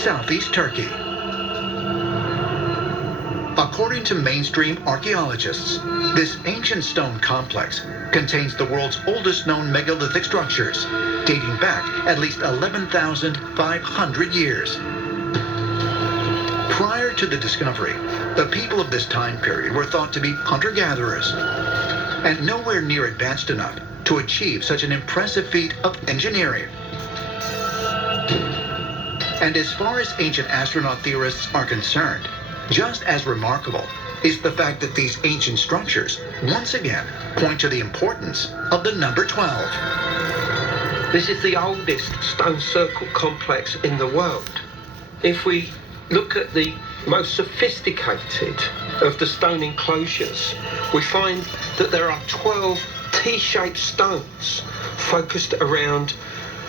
southeast Turkey. According to mainstream archaeologists, this ancient stone complex contains the world's oldest known megalithic structures, dating back at least 11,500 years. Prior to the discovery, the people of this time period were thought to be hunter-gatherers, and nowhere near advanced enough to achieve such an impressive feat of engineering. And as far as ancient astronaut theorists are concerned, just as remarkable is the fact that these ancient structures once again point to the importance of the number 12. This is the oldest stone circle complex in the world. If we look at the most sophisticated of the stone enclosures, we find that there are 12 T-shaped stones focused around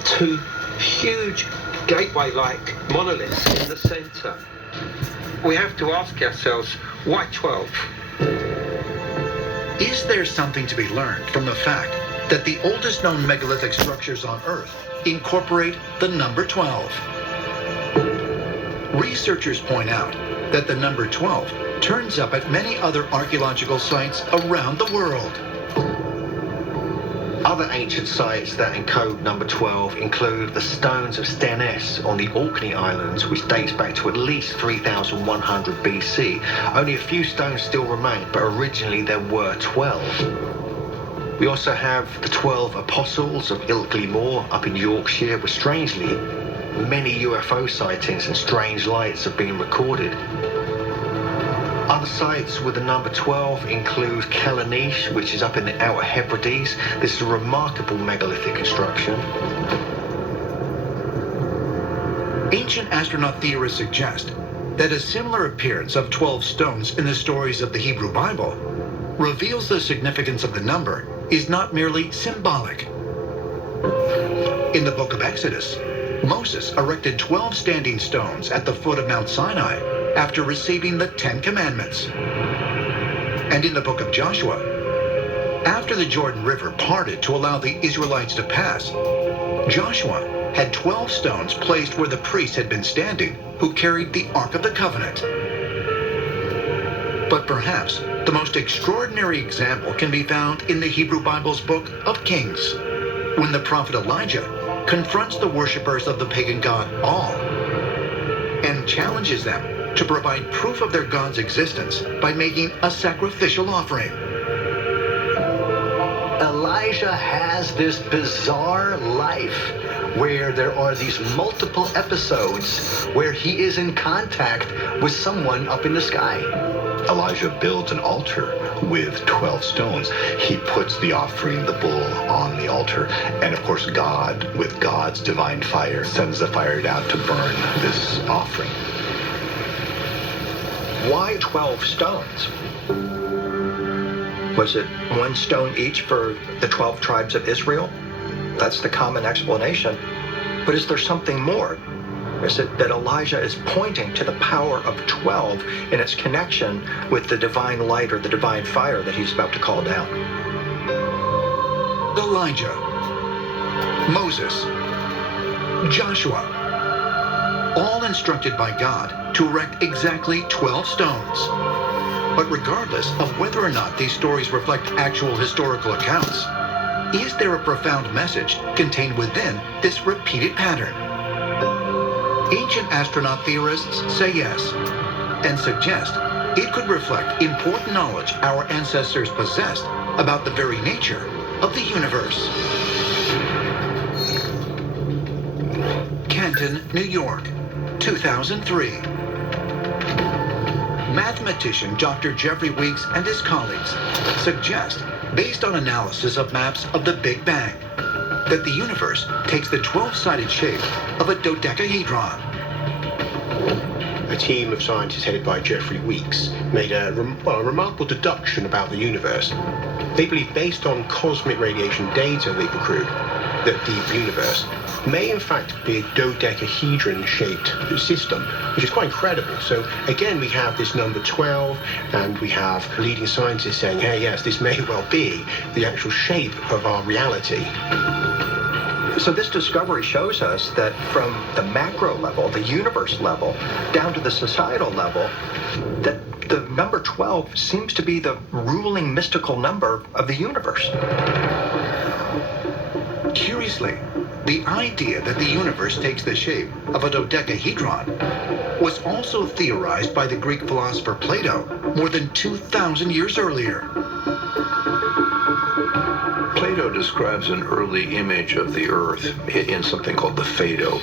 two huge gateway-like monoliths in the centre. We have to ask ourselves, why 12? Is there something to be learned from the fact that the oldest known megalithic structures on Earth incorporate the number 12? Researchers point out that the number 12 turns up at many other archaeological sites around the world. Other ancient sites that encode number 12 include the stones of Stennes on the Orkney Islands, which dates back to at least 3100 BC. Only a few stones still remain, but originally there were 12. We also have the 12 Apostles of Ilkley Moor up in Yorkshire, where strangely, many UFO sightings and strange lights have been recorded. Other sites with the number 12 include Kellanish, which is up in the Outer Hebrides. This is a remarkable megalithic construction. Ancient astronaut theorists suggest that a similar appearance of 12 stones in the stories of the Hebrew Bible reveals the significance of the number is not merely symbolic. In the book of Exodus, Moses erected 12 standing stones at the foot of Mount Sinai after receiving the 10 Commandments. And in the book of Joshua, after the Jordan River parted to allow the Israelites to pass, Joshua had 12 stones placed where the priests had been standing who carried the Ark of the Covenant. But perhaps the most extraordinary example can be found in the Hebrew Bible's book of Kings, when the prophet Elijah confronts the worshippers of the pagan god Baal and challenges them to provide proof of their god's existence by making a sacrificial offering. Elijah has this bizarre life where there are these multiple episodes where he is in contact with someone up in the sky. Elijah builds an altar with 12 stones. He puts the offering, the bull, on the altar. And of course, God, with God's divine fire, sends the fire down to burn this offering. Why 12 stones? Was it one stone each for the 12 tribes of Israel? That's the common explanation. But is there something more? Is it that Elijah is pointing to the power of 12 in its connection with the divine light or the divine fire that he's about to call down? Elijah, Moses, Joshua, all instructed by God to erect exactly 12 stones. But regardless of whether or not these stories reflect actual historical accounts, is there a profound message contained within this repeated pattern? Ancient astronaut theorists say yes, and suggest it could reflect important knowledge our ancestors possessed about the very nature of the universe. Canton, New York, 2003. Mathematician Dr. Jeffrey Weeks and his colleagues suggest, based on analysis of maps of the Big Bang, that the universe takes the 12-sided shape of a dodecahedron. A team of scientists headed by Jeffrey Weeks made a remarkable deduction about the universe. They believe, based on cosmic radiation data they've accrued, that the universe may in fact be a dodecahedron-shaped system, which is quite incredible. So again, we have this number 12, and we have leading scientists saying, hey, yes, this may well be the actual shape of our reality. So this discovery shows us that from the macro level, the universe level, down to the societal level, that the number 12 seems to be the ruling mystical number of the universe. Curiously, the idea that the universe takes the shape of a dodecahedron was also theorized by the Greek philosopher Plato more than 2,000 years earlier. Plato describes an early image of the Earth in something called the Phaedo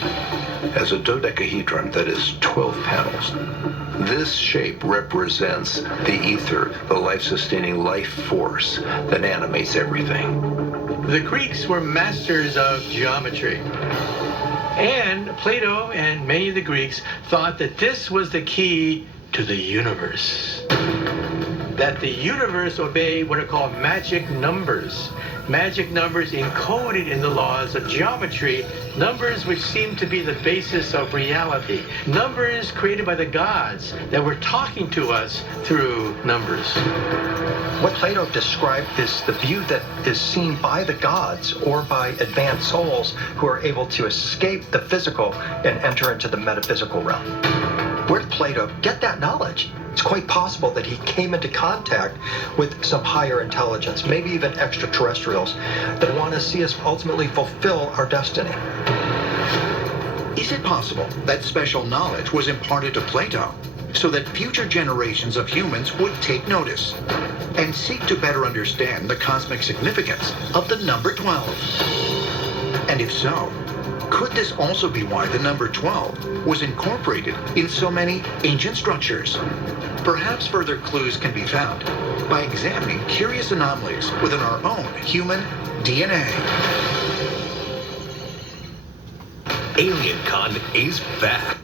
as a dodecahedron, that is 12 panels. This shape represents the ether, the life-sustaining life force that animates everything. The Greeks were masters of geometry. And Plato and many of the Greeks thought that this was the key to the universe. That the universe obeyed what are called magic numbers. Magic numbers encoded in the laws of geometry, numbers which seem to be the basis of reality. Numbers created by the gods that were talking to us through numbers. What Plato described is the view that is seen by the gods or by advanced souls who are able to escape the physical and enter into the metaphysical realm. Where did Plato get that knowledge? It's quite possible that he came into contact with some higher intelligence, maybe even extraterrestrials, that want to see us ultimately fulfill our destiny. Is it possible that special knowledge was imparted to Plato so that future generations of humans would take notice and seek to better understand the cosmic significance of the number 12? And if so, could this also be why the number 12 was incorporated in so many ancient structures? Perhaps further clues can be found by examining curious anomalies within our own human DNA. Alien Con is back.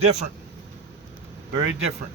Different. Very different.